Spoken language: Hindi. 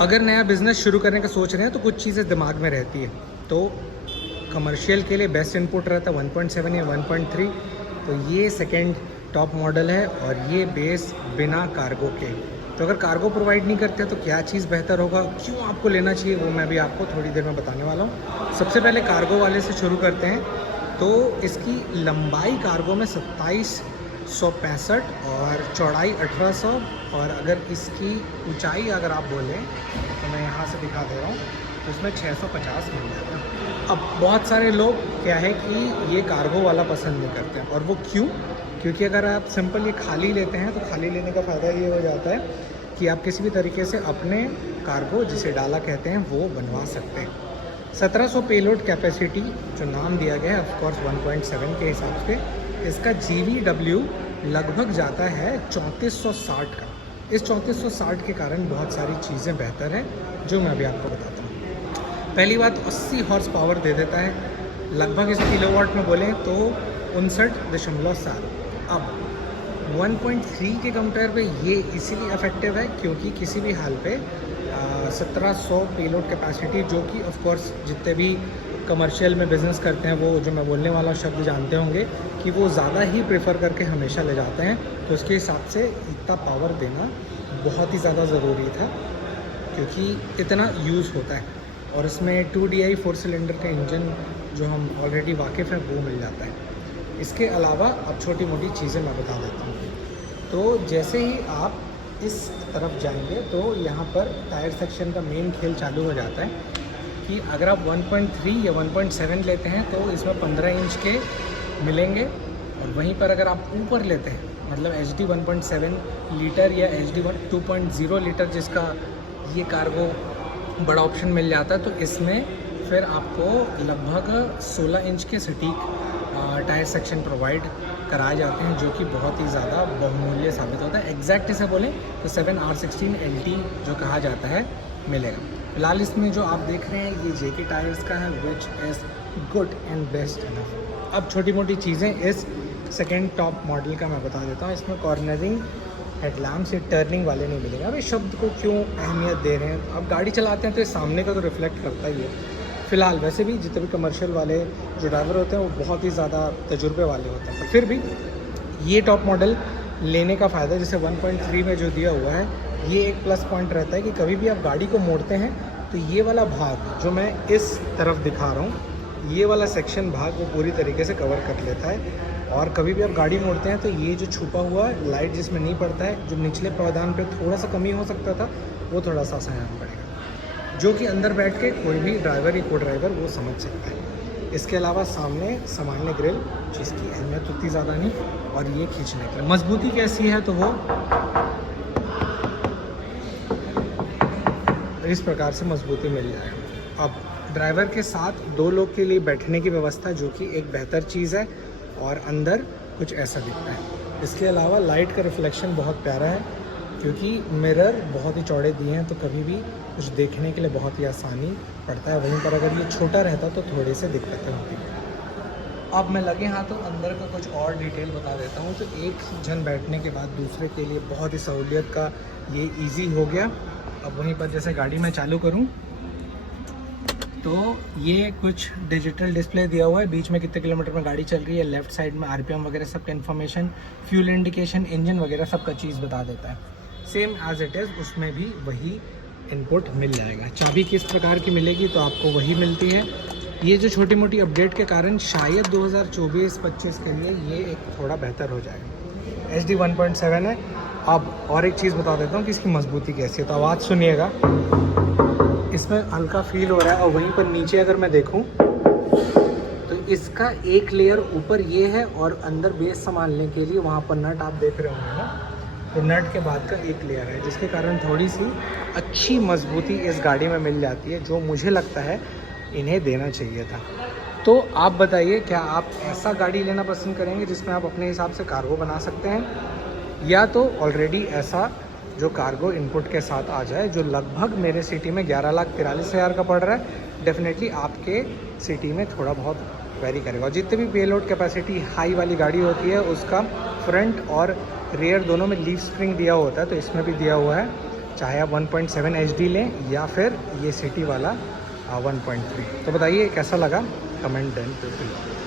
अगर नया बिज़नेस शुरू करने का सोच रहे हैं तो कुछ चीज़ें दिमाग में रहती है। तो कमर्शियल के लिए बेस्ट इनपुट रहता है 1.7 या 1.3। तो ये सेकंड टॉप मॉडल है और ये बेस बिना कार्गो के। तो अगर कार्गो प्रोवाइड नहीं करते तो क्या चीज़ बेहतर होगा, क्यों आपको लेना चाहिए, वो मैं भी आपको थोड़ी देर में बताने वाला हूँ। सबसे पहले कार्गो वाले से शुरू करते हैं। तो इसकी लंबाई कार्गो में 2765 और चौड़ाई 1800, और अगर इसकी ऊंचाई अगर आप बोलें तो मैं यहाँ से दिखा दे रहा हूँ, तो इसमें 650 मिल जाता है। अब बहुत सारे लोग क्या है कि ये कार्गो वाला पसंद नहीं करते हैं, और वो क्यों? क्योंकि अगर आप सिंपल ये खाली लेते हैं तो खाली लेने का फ़ायदा ये हो जाता है कि आप किसी भी तरीके से अपने कार्गो, जिसे डाला कहते हैं, वो बनवा सकते हैं। 1700 पेलोड कैपेसिटी जो नाम दिया गया है, ऑफकोर्स 1.7 के हिसाब से इसका GVW लगभग जाता है 3460 का। इस 3460 के कारण बहुत सारी चीज़ें बेहतर हैं जो मैं अभी आपको बताता हूँ। पहली बात, 80 हॉर्स पावर दे देता है, लगभग इस किलोवाट में बोलें तो 59.7। अब 1.3 के कंपेयर पे ये इसीलिए इफेक्टिव है क्योंकि किसी भी हाल पे 1700 पेलोड कैपेसिटी, जो कि ऑफ कोर्स जितने भी कमर्शियल में बिज़नेस करते हैं वो जो मैं बोलने वाला शब्द जानते होंगे कि वो ज़्यादा ही प्रेफर करके हमेशा ले जाते हैं। तो उसके हिसाब से इतना पावर देना बहुत ही ज़्यादा ज़रूरी था क्योंकि इतना यूज़ होता है। और इसमें 2DI 4 सिलेंडर का इंजन जो हम ऑलरेडी वाकिफ़ हैं वो मिल जाता है। इसके अलावा अब छोटी मोटी चीज़ें मैं बता देता हूँ। तो जैसे ही आप इस तरफ जाएंगे तो यहाँ पर टायर सेक्शन का मेन खेल चालू हो जाता है कि अगर आप 1.3 या 1.7 लेते हैं तो इसमें 15 इंच के मिलेंगे, और वहीं पर अगर आप ऊपर लेते हैं मतलब HD 1.7 लीटर या HD 2.0 लीटर जिसका ये कार्गो बड़ा ऑप्शन मिल जाता है, तो इसमें फिर आपको लगभग 16 इंच के सटीक टायर सेक्शन प्रोवाइड कराए जाते हैं, जो कि बहुत ही ज़्यादा बहुमूल्य साबित होता है। एग्जैक्ट इसे बोलें तो 7R16 LT जो कहा जाता है मिलेगा। फिलहाल इसमें जो आप देख रहे हैं ये JK टायर्स का है, which is good and best enough. अब छोटी मोटी चीज़ें इस सेकेंड टॉप मॉडल का मैं बता देता हूँ। इसमें कॉर्नरिंग हेडलैम्प से टर्निंग वाले नहीं मिलेंगे। अब इस शब्द को क्यों अहमियत दे रहे हैं? अब गाड़ी चलाते हैं तो ये सामने का तो रिफ्लेक्ट करता ही है। फ़िलहाल वैसे भी जितने भी कमर्शियल वाले जो ड्राइवर होते हैं वो बहुत ही ज़्यादा तजुर्बे वाले होते हैं, पर फिर भी ये टॉप मॉडल लेने का फ़ायदा, जैसे 1.3 में जो दिया हुआ है, ये एक प्लस पॉइंट रहता है कि कभी भी आप गाड़ी को मोड़ते हैं तो ये वाला भाग जो मैं इस तरफ दिखा रहा हूँ, ये वाला सेक्शन भाग वो पूरी तरीके से कवर कर लेता है। और कभी भी आप गाड़ी मोड़ते हैं तो ये जो छुपा हुआ लाइट जिसमें नहीं पड़ता है, जो निचले पायदान पे थोड़ा सा कमी हो सकता था, वो थोड़ा सा आसान पड़ेगा, जो कि अंदर बैठ के कोई भी ड्राइवर या को ड्राइवर वो समझ सकता है। इसके अलावा सामने सामान्य ग्रिल, जिसकी अहमियत उतनी ज़्यादा नहीं, और ये खींचने के लिए मजबूती कैसी है तो वो इस प्रकार से मजबूती मिल जाए। अब ड्राइवर के साथ 2 लोग के लिए बैठने की व्यवस्था, जो कि एक बेहतर चीज़ है, और अंदर कुछ ऐसा दिखता है। इसके अलावा लाइट का रिफ्लेक्शन बहुत प्यारा है क्योंकि मिरर बहुत ही चौड़े दिए हैं, तो कभी भी कुछ देखने के लिए बहुत ही आसानी पड़ता है। वहीं पर अगर ये छोटा रहता तो थोड़े से दिक्कतें होती। अब मैं लगे हाथों अंदर का कुछ और डिटेल बता देता हूँ। तो एक जन बैठने के बाद दूसरे के लिए बहुत ही सहूलियत का ये इजी हो गया। अब वहीं पर जैसे गाड़ी में चालू करूँ तो ये कुछ डिजिटल डिस्प्ले दिया हुआ है, बीच में कितने किलोमीटर में गाड़ी चल रही है, लेफ्ट साइड में RPM वगैरह सबका इन्फॉर्मेशन, फ्यूल इंडिकेशन, इंजन वगैरह सबका चीज़ बता देता है। सेम एज इट इज़ उसमें भी वही इनपुट मिल जाएगा। चाबी किस प्रकार की मिलेगी तो आपको वही मिलती है। ये जो छोटी मोटी अपडेट के कारण शायद 2024-25 के लिए ये एक थोड़ा बेहतर हो जाएगा। HD 1.7 है। अब और एक चीज़ बता देता हूँ कि इसकी मजबूती कैसी है, तो आवाज़ सुनिएगा, इसमें हल्का फील हो रहा है। और वहीं पर नीचे अगर मैं देखूँ तो इसका एक लेयर ऊपर ये है, और अंदर बेस संभालने के लिए वहाँ पर नट आप देख रहे होंगे ना, तो नट के बाद का एक लेयर है, जिसके कारण थोड़ी सी अच्छी मजबूती इस गाड़ी में मिल जाती है, जो मुझे लगता है इन्हें देना चाहिए था। तो आप बताइए, क्या आप ऐसा गाड़ी लेना पसंद करेंगे जिसमें आप अपने हिसाब से कार्गो बना सकते हैं, या तो ऑलरेडी ऐसा जो कार्गो इनपुट के साथ आ जाए, जो लगभग मेरे सिटी में 11,43,000 का पड़ रहा है। डेफिनेटली आपके सिटी में थोड़ा बहुत वेरी करेगा। और जितने भी पेलोड कैपेसिटी हाई वाली गाड़ी होती है उसका फ्रंट और रियर दोनों में लीफ स्प्रिंग दिया होता है, तो इसमें भी दिया हुआ है। चाहे आप 1.7 HD लें या फिर ये सिटी वाला 1.3। तो बताइए कैसा लगा, कमेंट डन पे।